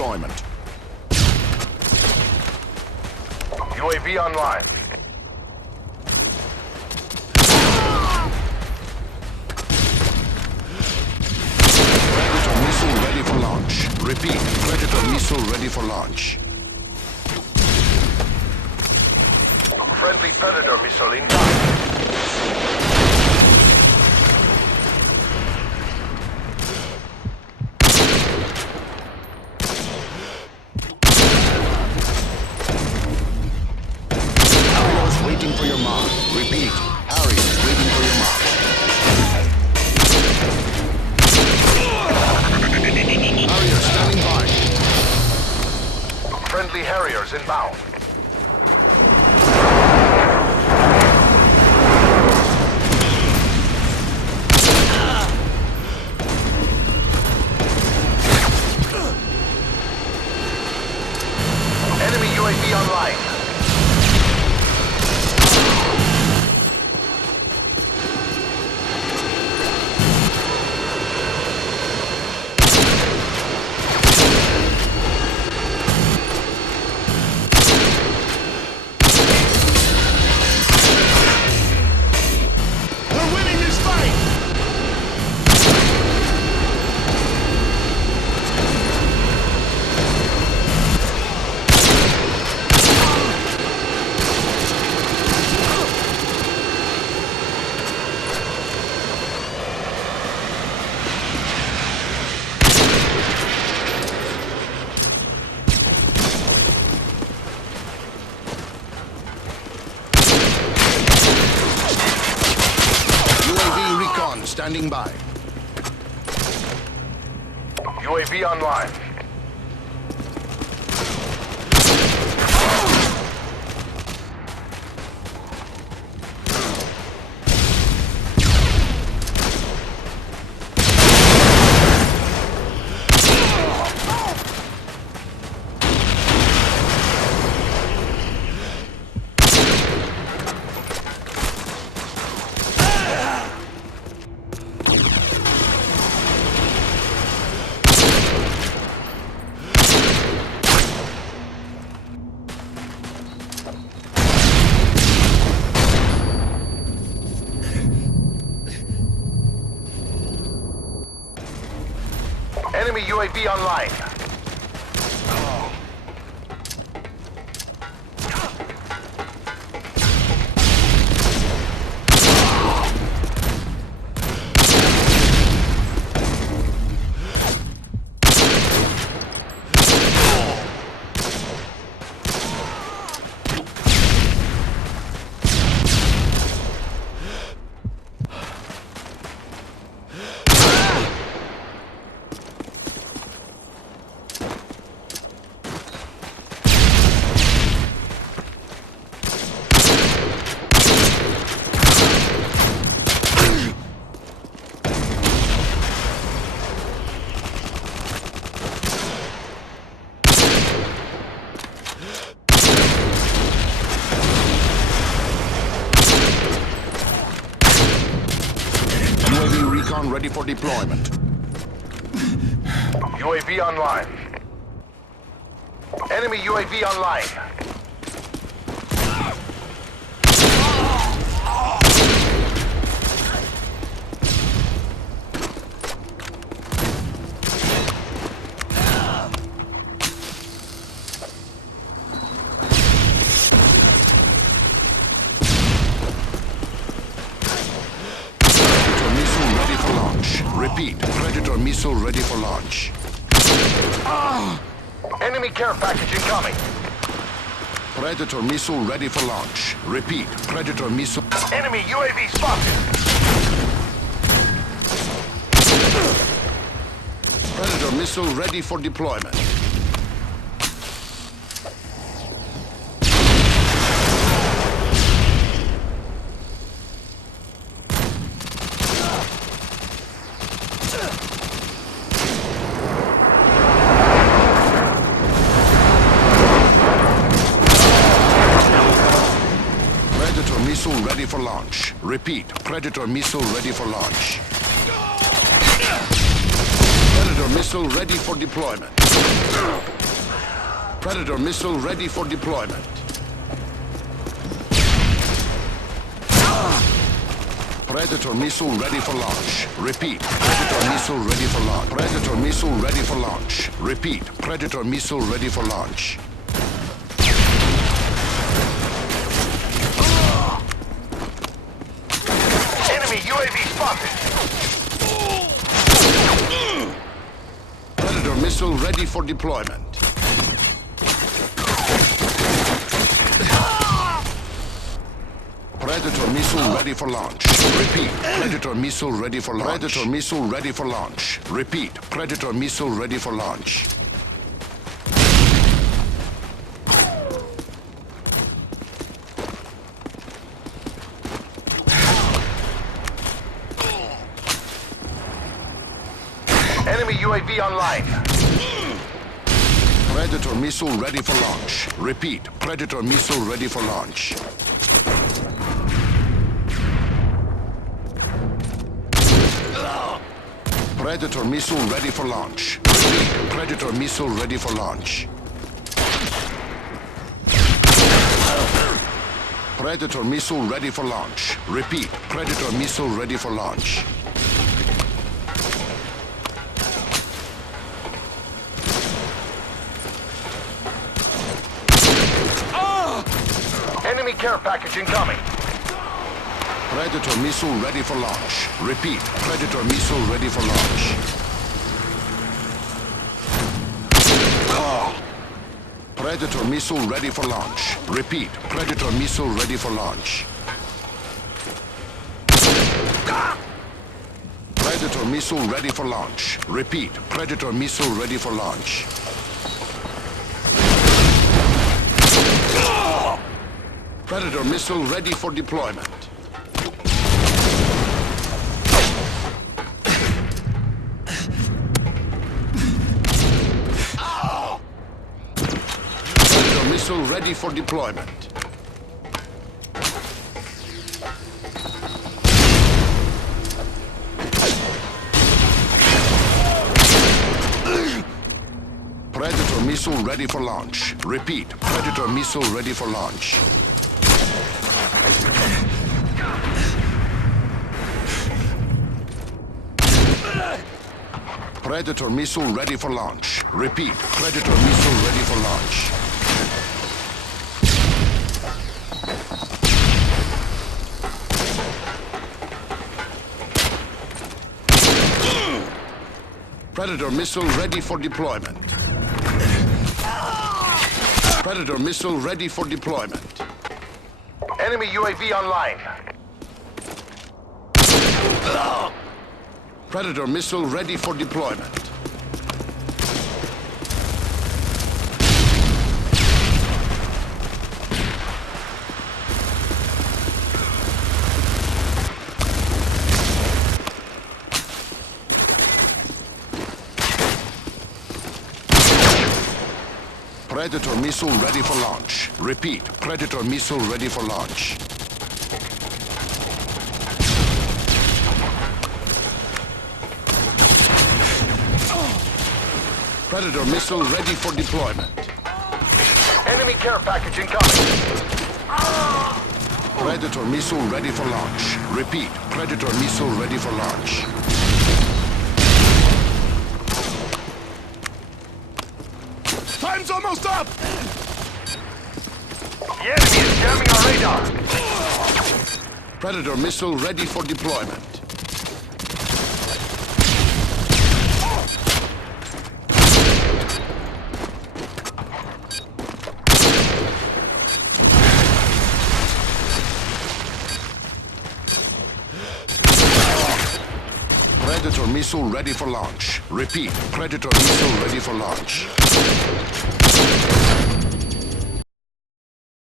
deployment. UAV online. Predator missile ready for launch. Repeat, Predator missile ready for launch. Friendly Predator missile inbound. Waiting for your mark. Repeat. Harry is waiting for your mark. Harrier standing by. Friendly Harriers inbound. Enemy UAV online. Standing by. UAV online. Enemy UAV online. UAV recon ready for deployment. UAV online. Enemy UAV online. Repeat, Predator missile ready for launch. Enemy care package incoming. Predator missile ready for launch. Repeat, Predator missile. Enemy UAV spotted. Predator missile ready for deployment. Missile ready for launch. Repeat, Predator missile ready for launch. Predator missile ready for deployment. Predator missile ready for deployment. Predator missile ready for launch. Repeat. Predator missile ready for launch. Predator missile ready for launch. Repeat. Predator missile ready for launch. Enemy UAV spotted. Predator missile ready for deployment. Predator missile ready for launch. Repeat. Predator missile ready for launch. Predator missile ready for launch. Repeat. Predator missile ready for launch. Enemy UAV online. Predator missile ready for launch. Repeat. Predator missile ready for launch. Predator missile ready for launch. Repeat. Predator missile ready for launch. Predator missile ready for launch. Repeat. Predator missile ready for launch. Enemy care package incoming. Predator missile ready for launch. Repeat. Predator missile ready for launch. Predator missile ready for launch. Repeat. Predator missile ready for launch. Predator missile ready for launch. Repeat. Predator missile ready for launch. Predator missile ready for deployment. Predator missile ready for deployment. Predator missile ready for launch. Repeat. Predator missile ready for launch. Predator missile ready for launch. Repeat. Predator missile ready for launch. Predator missile ready for deployment. Predator missile ready for deployment. Enemy UAV online. Predator missile ready for deployment. Predator missile ready for launch. Repeat. Predator missile ready for launch. Predator missile ready for deployment. Enemy care package incoming. Predator missile ready for launch. Repeat. Predator missile ready for launch. Time's almost up! The enemy is jamming our radar. Predator missile ready for deployment. Predator missile ready for launch. Repeat. Predator missile ready for launch.